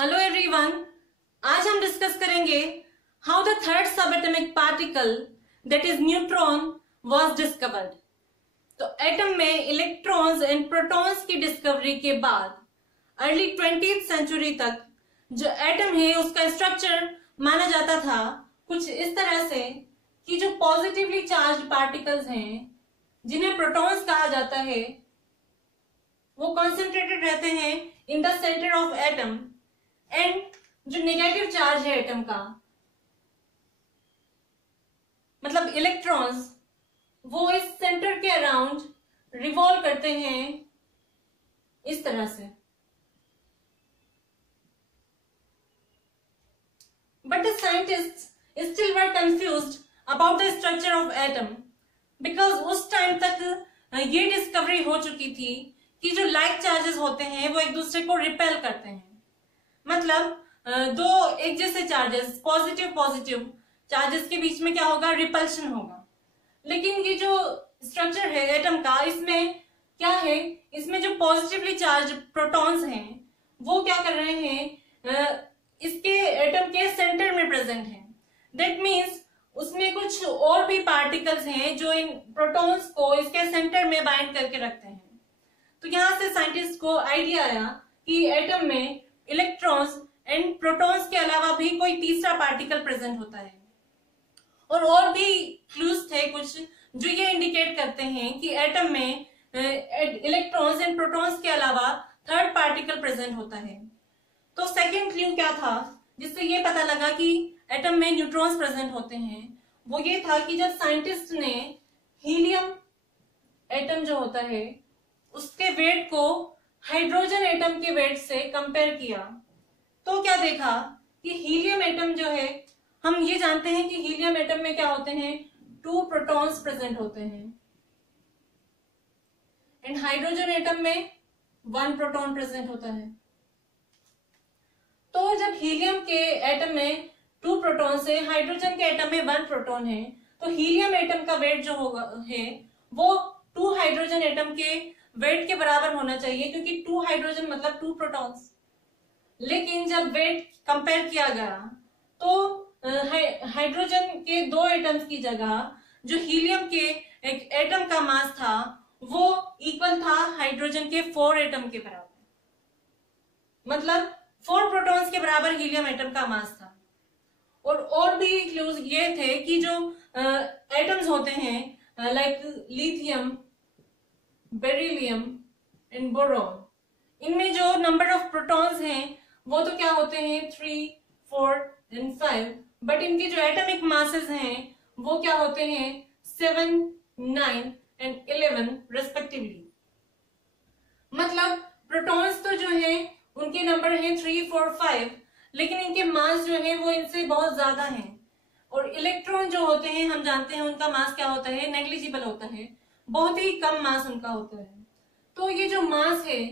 Hello everyone, आज हम discuss करेंगे how the third subatomic particle that is neutron was discovered. तो atom में इलेक्ट्रॉन्स एंड प्रोटॉन्स की डिस्कवरी के बाद अर्ली 20th सेंचुरी तक जो एटम है उसका स्ट्रक्चर माना जाता था कुछ इस तरह से कि जो पॉजिटिवली चार्ज पार्टिकल्स हैं जिन्हें प्रोटॉन्स कहा जाता है वो कॉन्सेंट्रेटेड रहते हैं in the centre of atom, and जो नेगेटिव चार्ज है एटम का मतलब इलेक्ट्रॉन्स वो इस सेंटर के अराउंड रिवॉल्व करते हैं इस तरह से। But the scientists still were confused about the structure of atom because उस टाइम तक ये डिस्कवरी हो चुकी थी कि जो लाइक चार्जेस होते हैं वो एक दूसरे को रिपेल करते हैं। मतलब दो एक जैसे चार्जेस पॉजिटिव चार्जेस के बीच में क्या होगा, रिपल्शन होगा। लेकिन ये जो स्ट्रक्चर है एटम का इसमें क्या है, इसमें जो पॉजिटिवली चार्ज प्रोटॉन्स हैं वो क्या कर रहे हैं, इसके एटम के सेंटर में प्रेजेंट हैं। दैट मीन्स उसमें कुछ और भी पार्टिकल्स हैं जो इन प्रोटॉन्स को इसके सेंटर में बाइंड करके रखते हैं। तो यहां से साइंटिस्ट को आइडिया आया कि एटम में इलेक्ट्रॉन्स एंड प्रोटॉन्स के अलावा भी कोई तीसरा पार्टिकल प्रेजेंट होता है। और भी क्लूज थे कुछ जो ये इंडिकेट करते हैं कि एटम में इलेक्ट्रॉन्स एंड प्रोटॉन्स के अलावा थर्ड पार्टिकल प्रेजेंट होता है। तो सेकेंड क्लू क्या था जिससे ये पता लगा कि एटम में न्यूट्रॉन्स प्रेजेंट होते हैं, वो ये था कि जब साइंटिस्ट ने हीलियम एटम जो होता है उसके वेट को हाइड्रोजन एटम के वेट से कंपेयर किया तो क्या देखा कि हीलियम एटम जो है, हम ये जानते हैं कि हीलियम एटम में क्या होते हैं, 2 प्रोटॉन्स प्रेजेंट होते हैं, एंड हाइड्रोजन एटम में 1 प्रोटॉन प्रेजेंट होता है। तो जब हीलियम के एटम में 2 प्रोटॉन्स है, हाइड्रोजन के एटम में 1 प्रोटॉन है, तो हीलियम एटम का वेट जो होगा है वो 2 हाइड्रोजन एटम के वेट के बराबर होना चाहिए, क्योंकि 2 हाइड्रोजन मतलब 2 प्रोटॉन्स। लेकिन जब वेट कंपेयर किया गया तो हाइड्रोजन के 2 एटम्स की जगह जो हीलियम के एक एटम का मास था वो इक्वल था हाइड्रोजन के 4 एटम के बराबर, मतलब 4 प्रोटॉन्स के बराबर हीलियम एटम का मास था। और भी क्लूज ये थे कि जो एटम्स होते हैं like lithium, beryllium and boron, इनमें जो नंबर ऑफ प्रोटॉन्स हैं वो तो क्या होते हैं 3, 4 एंड 5, बट इनके जो एटॉमिक मासेस हैं वो क्या होते हैं 7, 9 एंड 11 रेस्पेक्टिवली। मतलब प्रोटॉन्स तो जो है उनके नंबर हैं 3, 4, 5, लेकिन इनके मास जो है वो इनसे बहुत ज्यादा हैं। और इलेक्ट्रॉन जो होते हैं हम जानते हैं उनका मास क्या होता है, नेग्लिजिबल होता है, बहुत ही कम मास उनका होता है। तो ये जो मास है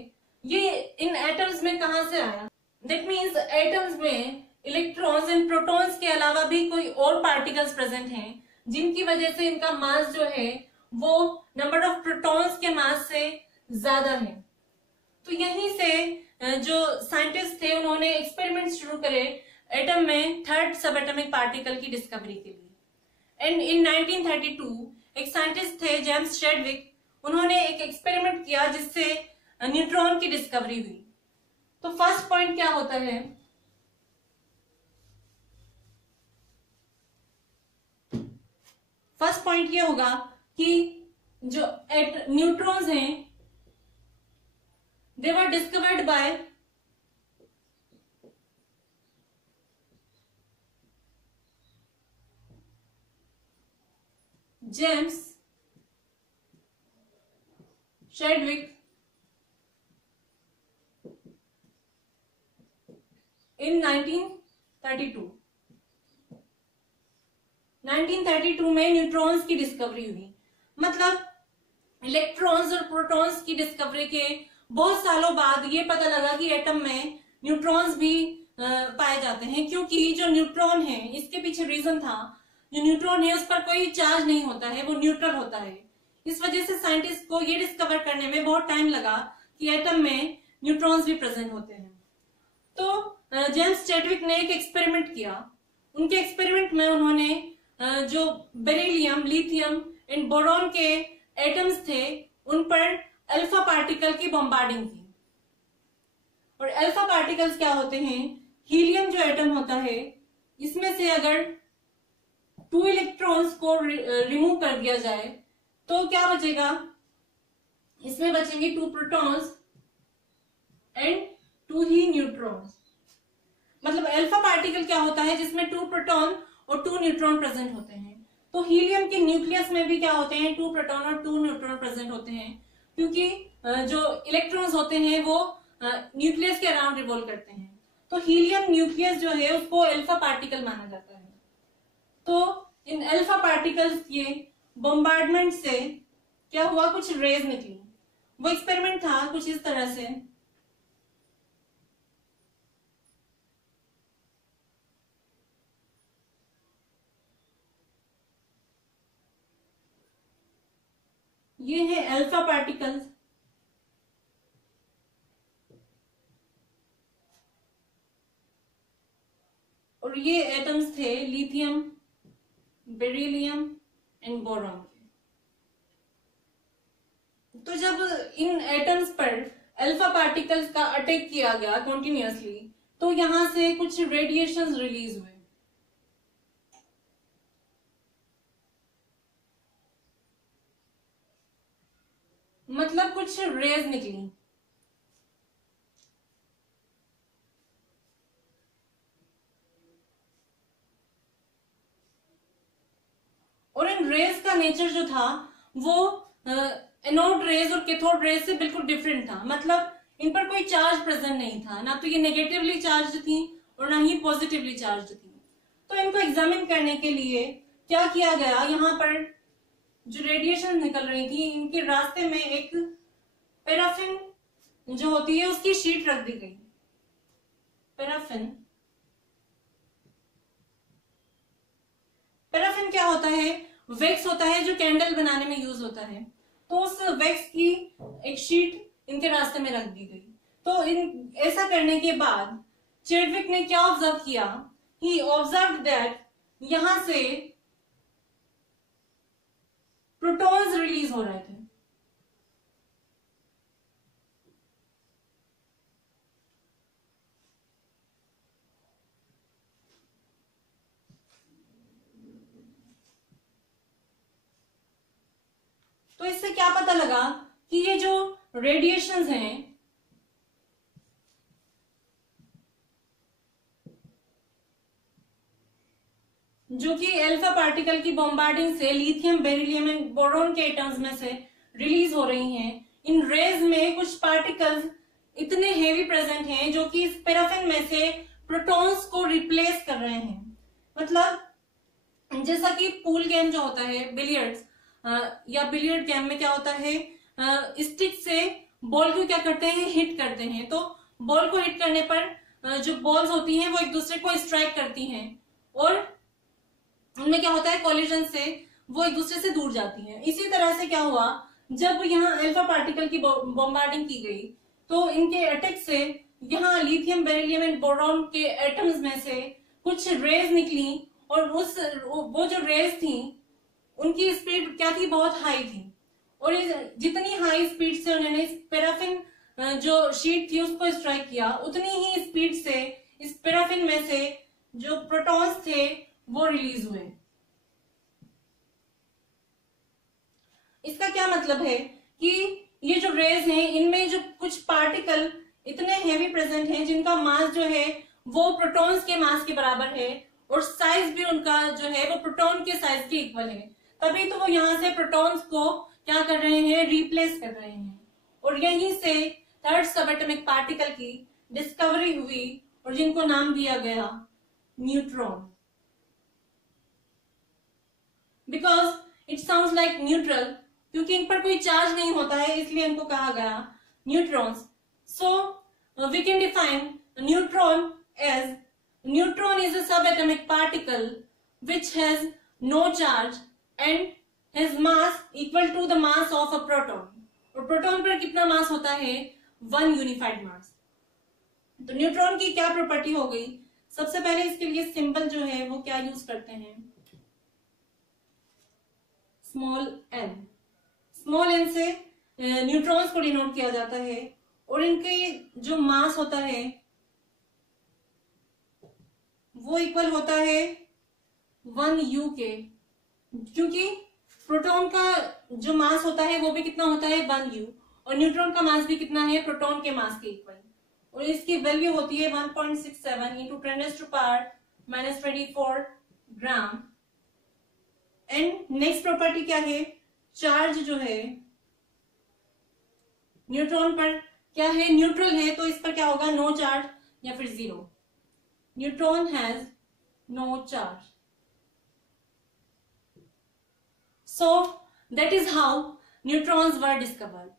ये इन एटम्स में कहां से आया, दैट मीन्स एटम्स में इलेक्ट्रॉन्स एंड प्रोटॉन्स के अलावा भी कोई और पार्टिकल्स प्रेजेंट हैं जिनकी वजह से इनका मास जो है वो नंबर ऑफ प्रोटॉन्स के मास से ज्यादा है। तो यहीं से जो साइंटिस्ट थे उन्होंने एक्सपेरिमेंट शुरू करे एटम में थर्ड सबएटॉमिक पार्टिकल की डिस्कवरी के लिए। एंड इन 1932 एक साइंटिस्ट थे जेम्स शेडविक, उन्होंने एक एक्सपेरिमेंट किया जिससे न्यूट्रॉन की डिस्कवरी हुई। तो फर्स्ट पॉइंट क्या होता है, फर्स्ट पॉइंट ये होगा कि जो न्यूट्रॉन्स हैं they were discovered by James Chadwick in 1932। 1932 में न्यूट्रॉन्स की डिस्कवरी हुई। मतलब इलेक्ट्रॉन्स और प्रोटॉन्स की डिस्कवरी के बहुत सालों बाद ये पता लगा कि एटम में न्यूट्रॉन्स भी पाए जाते हैं, क्योंकि जो न्यूट्रॉन है इसके पीछे रीजन था, जो न्यूट्रॉन है उस पर कोई चार्ज नहीं होता है, वो न्यूट्रल होता है। इस वजह से साइंटिस्ट को ये डिस्कवर करने में बहुत टाइम लगा कि एटम में न्यूट्रॉन्स भी प्रेजेंट होते हैं। तो जेम्स चैडविक ने एक एक्सपेरिमेंट किया। उनके एक्सपेरिमेंट में उन्होंने जो बेरिलियम, लिथियम एंड बोरॉन के एटम्स थे उन पर अल्फा पार्टिकल की बॉम्बार्डिंग की। और अल्फा पार्टिकल्स क्या होते हैं? हीलियम जो एटम होता है इसमें से अगर 2 इलेक्ट्रॉन्स को रिमूव कर दिया जाए तो क्या बचेगा? इसमें बचेंगे 2 प्रोटॉन्स एंड 2 ही न्यूट्रॉन्स। मतलब अल्फा पार्टिकल क्या होता है? जिसमें 2 प्रोटॉन और 2 न्यूट्रॉन प्रेजेंट होते हैं। तो हीलियम के न्यूक्लियस में भी क्या होते हैं? 2 प्रोटॉन और 2 न्यूट्रॉन प्रेजेंट होते हैं, क्योंकि जो इलेक्ट्रॉन्स होते हैं वो न्यूक्लियस के अराउंड रिवॉल्व करते हैं। तो हीलियम न्यूक्लियस जो है उसको अल्फा पार्टिकल माना जाता है। तो इन अल्फा पार्टिकल्स के बॉम्बार्डमेंट से क्या हुआ? कुछ रेज निकली। वो एक्सपेरिमेंट था कुछ इस तरह से। ये है अल्फा पार्टिकल्स और ये एटम्स थे लिथियम, बेरिलियम एंड बोरॉन के। तो जब इन एटम्स पर अल्फा पार्टिकल्स का अटैक किया गया कंटिन्यूअसली, तो यहां से कुछ रेडिएशंस रिलीज हुए। मतलब कुछ रेज निकली। और इन रेज का नेचर जो था वो एनोड रेज और कैथोड रेज से बिल्कुल डिफरेंट था। मतलब इन पर कोई चार्ज प्रेजेंट नहीं था, ना तो ये नेगेटिवली चार्ज थी और ना ही पॉजिटिवली चार्ज थी। तो इनको एग्जामिन करने के लिए क्या किया गया? यहाँ पर जो रेडिएशन निकल रही थी इनके रास्ते में एक पैराफिन जो होती है उसकी शीट रख दी गई। पैराफिन क्या होता है? वैक्स होता है जो कैंडल बनाने में यूज होता है। तो उस वैक्स की एक शीट इनके रास्ते में रख दी गई। तो इन ऐसा करने के बाद चैडविक ने क्या ऑब्जर्व किया? ही ऑब्जर्व दैट यहां से प्रोटॉन्स रिलीज हो रहे थे। तो इससे क्या पता लगा कि ये जो रेडिएशंस हैं जो कि अल्फा पार्टिकल की बॉम्बार्डिंग से लिथियम, बेरिलियम एंड बोरॉन के एटम्स में से रिलीज हो रही हैं, इन रेज में कुछ पार्टिकल्स इतने हेवी प्रेजेंट हैं जो कि इस पैराफिन में से प्रोटॉन्स को रिप्लेस कर रहे हैं। मतलब जैसा कि पूल गेम जो होता है, बिलियर्ड्स या बिलियर्ड गेम में क्या होता है? स्टिक से बॉल को क्या करते हैं? हिट करते हैं। तो बॉल को हिट करने पर जो बॉल्स होती हैं वो एक दूसरे को स्ट्राइक करती हैं और उनमें क्या होता है? कॉलिजन से वो एक दूसरे से दूर जाती हैं। इसी तरह से क्या हुआ? जब यहाँ अल्फा पार्टिकल की बॉम्बार्डिंग की गई तो इनके अटैक से यहाँ लिथियम, बेरिलियम एंड बोरॉन के एटम्स में से कुछ रेज निकली और वो जो रेज थी उनकी स्पीड क्या थी? बहुत हाई थी। और जितनी हाई स्पीड से उन्होंने इस पैराफिन जो शीट थी उसको स्ट्राइक किया, उतनी ही स्पीड से इस पैराफिन में से जो प्रोटॉन्स थे वो रिलीज हुए। इसका क्या मतलब है कि ये जो रेज हैं इनमें जो कुछ पार्टिकल इतने हेवी प्रेजेंट हैं जिनका मास जो है वो प्रोटॉन्स के मास के बराबर है और साइज भी उनका जो है वो प्रोटॉन के साइज के इक्वल है। तभी तो वो यहाँ से प्रोटॉन्स को क्या कर रहे हैं? रिप्लेस कर रहे हैं। और यहीं से थर्ड सब एटॉमिक पार्टिकल की डिस्कवरी हुई और जिनको नाम दिया गया neutron. Because it sounds like neutral, क्योंकि इन पर कोई चार्ज नहीं होता है इसलिए इनको कहा गया neutrons. So we can define neutron as neutron is a sub atomic particle which has no charge and has mass equal to the mass of a proton। और प्रोटॉन पर कितना मास होता है? 1 यूनिफाइड मास। तो न्यूट्रॉन की क्या प्रॉपर्टी हो गई, सबसे पहले इसके लिए सिंबल जो है वो क्या यूज करते हैं, स्मॉल एन। स्मॉल एन से न्यूट्रॉन्स को डिनोट किया जाता है और इनके जो मास होता है वो इक्वल होता है 1u के, क्योंकि प्रोटॉन का जो मास होता है वो भी कितना होता है 1u, और न्यूट्रॉन का मास भी कितना है प्रोटॉन के मास के इक्वल, और इसकी वैल्यू होती है 1.67 into 10⁻⁻24 gram. And next property क्या है, चार्ज जो है न्यूट्रॉन पर क्या है, न्यूट्रल है, तो इस पर क्या होगा, नो चार्ज या फिर zero. Neutron has no charge. So that is how neutrons were discovered.